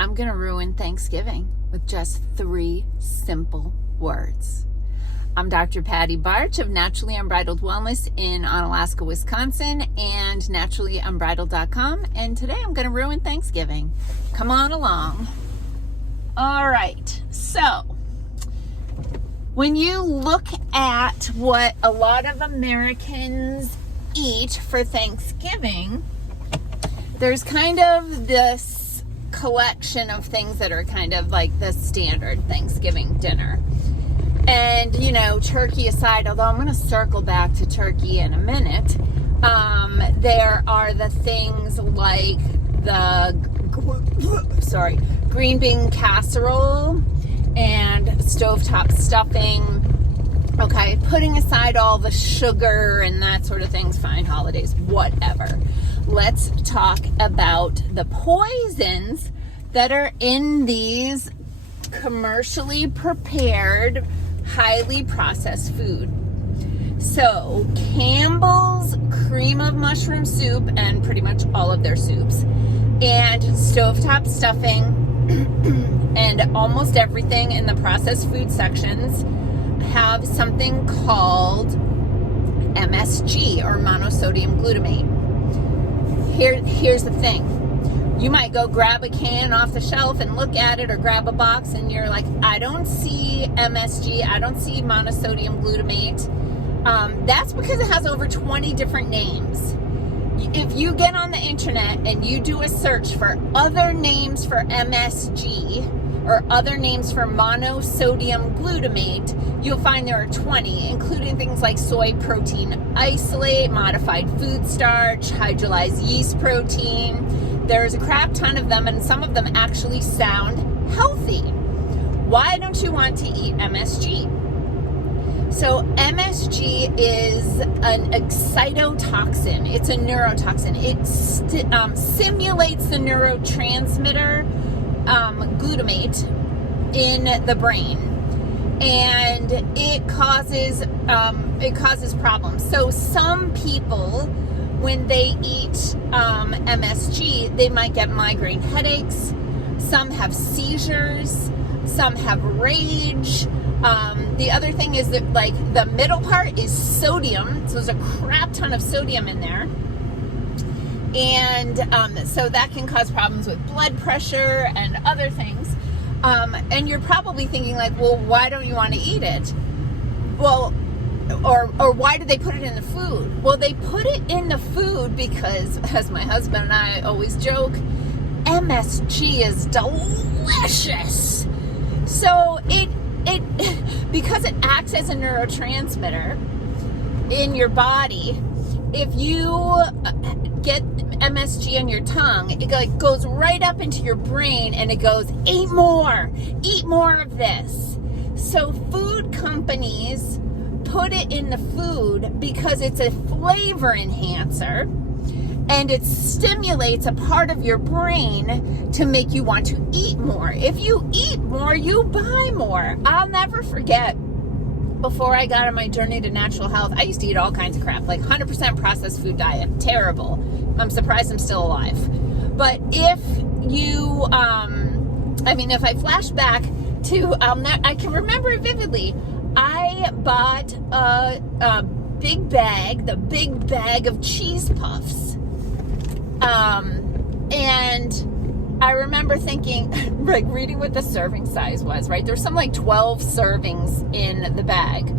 I'm going to ruin Thanksgiving with just 3 simple words. I'm Dr. Patty Barch of Naturally Unbridled Wellness in Onalaska, Wisconsin, and naturallyunbridled.com. And today I'm going to ruin Thanksgiving. Come on along. All right. So, when you look at what a lot of Americans eat for Thanksgiving, there's kind of this collection of things that are kind of like the standard Thanksgiving dinner. And, you know, turkey aside, although I'm going to circle back to turkey in a minute, there are the things like the, green bean casserole and stovetop stuffing. Okay, putting aside all the sugar and that sort of things, fine, holidays, whatever. Let's talk about the poisons that are in these commercially prepared, highly processed food. So, Campbell's cream of mushroom soup and pretty much all of their soups, and stovetop stuffing, and almost everything in the processed food sections have something called MSG, or monosodium glutamate. Here's the thing. You might go grab a can off the shelf and look at it, or grab a box and you're like, I don't see MSG, I don't see monosodium glutamate. That's because it has over 20 different names. If you get on the internet and you do a search for other names for MSG or other names for monosodium glutamate, you'll find there are 20, including things like soy protein isolate, modified food starch, hydrolyzed yeast protein. There's a crap ton of them, and some of them actually sound healthy. Why don't you want to eat MSG? So MSG is an excitotoxin. It's a neurotoxin. It simulates the neurotransmitter glutamate in the brain, and it causes problems. So some people, when they eat MSG, they might get migraine headaches. Some have seizures. Some have rage. The other thing is that, like, the middle part is sodium. So there's a crap ton of sodium in there. And so that can cause problems with blood pressure and other things. And you're probably thinking, like, well, why don't you want to eat it? Well, or why do they put it in the food? Well, they put it in the food because, as my husband and I always joke, MSG is delicious. So it because it acts as a neurotransmitter in your body, if you get MSG on your tongue, it goes right up into your brain and it goes, eat more of this. So food companies put it in the food because it's a flavor enhancer, and it stimulates a part of your brain to make you want to eat more. If you eat more, you buy more. I'll never forget, before I got on my journey to natural health, I used to eat all kinds of crap, like 100% processed food diet. Terrible. I'm surprised I'm still alive. But if you, if I flash back to, I can remember it vividly. I bought the big bag of cheese puffs. And I remember thinking, like, reading what the serving size was, right? There's some like 12 servings in the bag.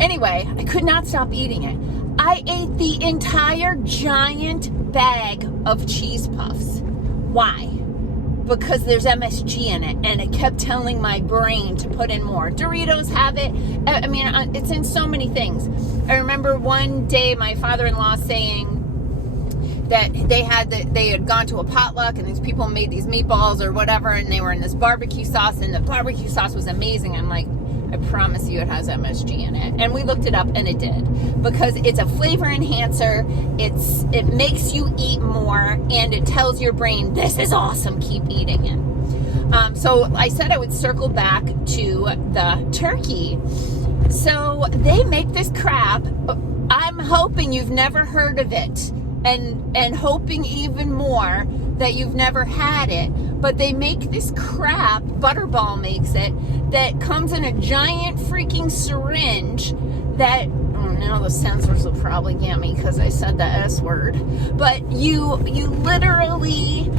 Anyway, I could not stop eating it. I ate the entire giant bag of cheese puffs. Why? Because there's MSG in it, and it kept telling my brain to put in more. Doritos have it. It's in so many things. I remember one day my father-in-law saying that they had gone to a potluck, and these people made these meatballs or whatever, and they were in this barbecue sauce, and the barbecue sauce was amazing. I'm like, I promise you it has MSG in it. And we looked it up, and it did, because it's a flavor enhancer. It makes you eat more, and it tells your brain, this is awesome, keep eating it. So I said I would circle back to the turkey. So they make this crap I'm hoping you've never heard of it, and hoping even more that you've never had it. But they make this crap, Butterball makes it, that comes in a giant freaking syringe that, oh, now the censors will probably get me because I said the S word. But you literally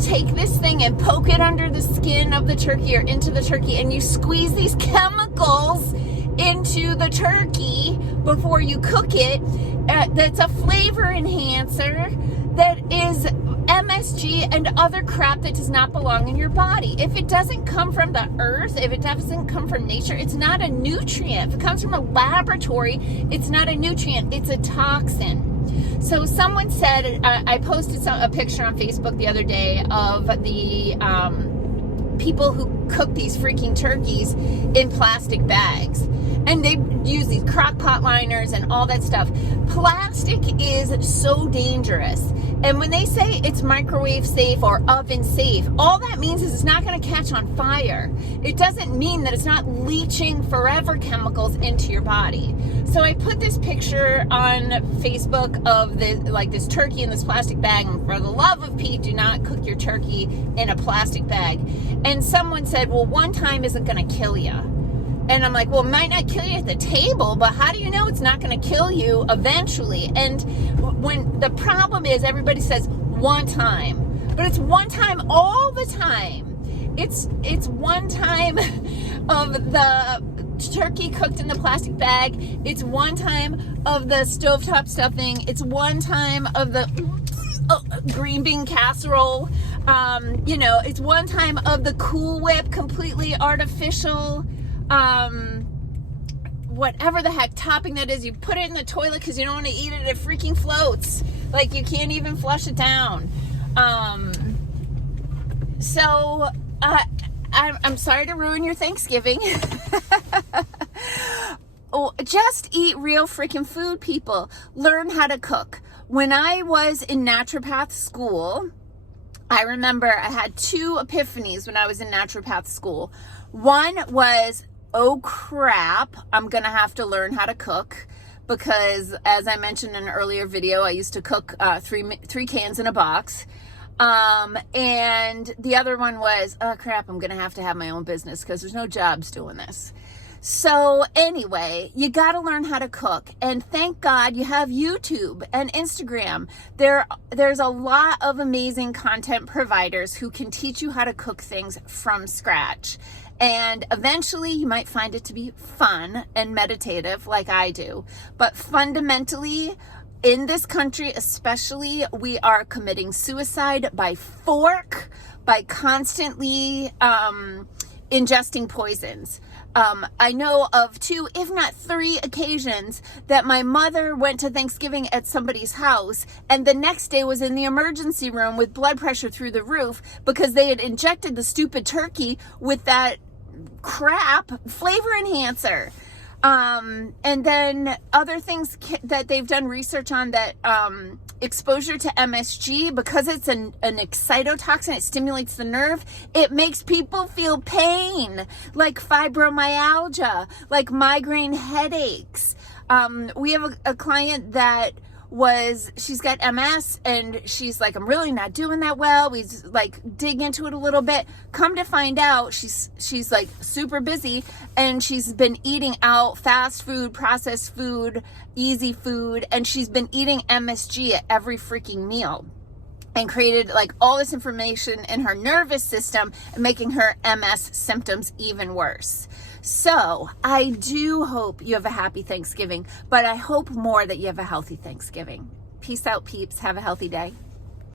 take this thing and poke it under the skin of the turkey or into the turkey, and you squeeze these chemicals into the turkey before you cook it. That's a flavor enhancer that is MSG and other crap that does not belong in your body. If it doesn't come from the earth, if it doesn't come from nature, it's not a nutrient. If it comes from a laboratory, it's not a nutrient, it's a toxin. So someone said, I posted a picture on Facebook the other day of the people who cook these freaking turkeys in plastic bags. And they use these crock pot liners and all that stuff. Plastic is so dangerous. And when they say it's microwave safe or oven safe, all that means is it's not going to catch on fire. It doesn't mean that it's not leaching forever chemicals into your body. So I put this picture on Facebook of this turkey in this plastic bag. And for the love of Pete, do not cook your turkey in a plastic bag. And someone said, well, one time isn't going to kill you. And I'm like, well, it might not kill you at the table, but how do you know it's not going to kill you eventually? And when the problem is, everybody says one time, but it's one time all the time. It's one time of the turkey cooked in the plastic bag. It's one time of the stovetop stuffing. It's one time of the green bean casserole. It's one time of the Cool Whip, completely artificial. Whatever the heck topping that is, you put it in the toilet because you don't want to eat it. It freaking floats. Like, you can't even flush it down. So I'm sorry to ruin your Thanksgiving. Oh, just eat real freaking food, people. Learn how to cook. When I was in naturopath school, I remember I had two epiphanies when I was in naturopath school. One was, oh crap, I'm gonna have to learn how to cook, because as I mentioned in an earlier video, I used to cook three cans in a box. And the other one was, oh crap, I'm gonna have to have my own business because there's no jobs doing this. So anyway, you got to learn how to cook, and thank God you have YouTube and Instagram. There's a lot of amazing content providers who can teach you how to cook things from scratch. And eventually you might find it to be fun and meditative like I do. But fundamentally, in this country especially, we are committing suicide by fork, by constantly ingesting poisons. I know of 2, if not 3 occasions that my mother went to Thanksgiving at somebody's house and the next day was in the emergency room with blood pressure through the roof because they had injected the stupid turkey with that crap flavor enhancer. And then other things that they've done research on, that exposure to MSG, because it's an excitotoxin, it stimulates the nerve, it makes people feel pain, like fibromyalgia, like migraine headaches. We have a client that she's got MS, and she's like, I'm really not doing that well. We dig into it a little bit. Come to find out, she's like super busy, and she's been eating out fast food, processed food, easy food, and she's been eating MSG at every freaking meal, and created like all this information in her nervous system and making her MS symptoms even worse. So I do hope you have a happy Thanksgiving, but I hope more that you have a healthy Thanksgiving. Peace out, peeps. Have a healthy day.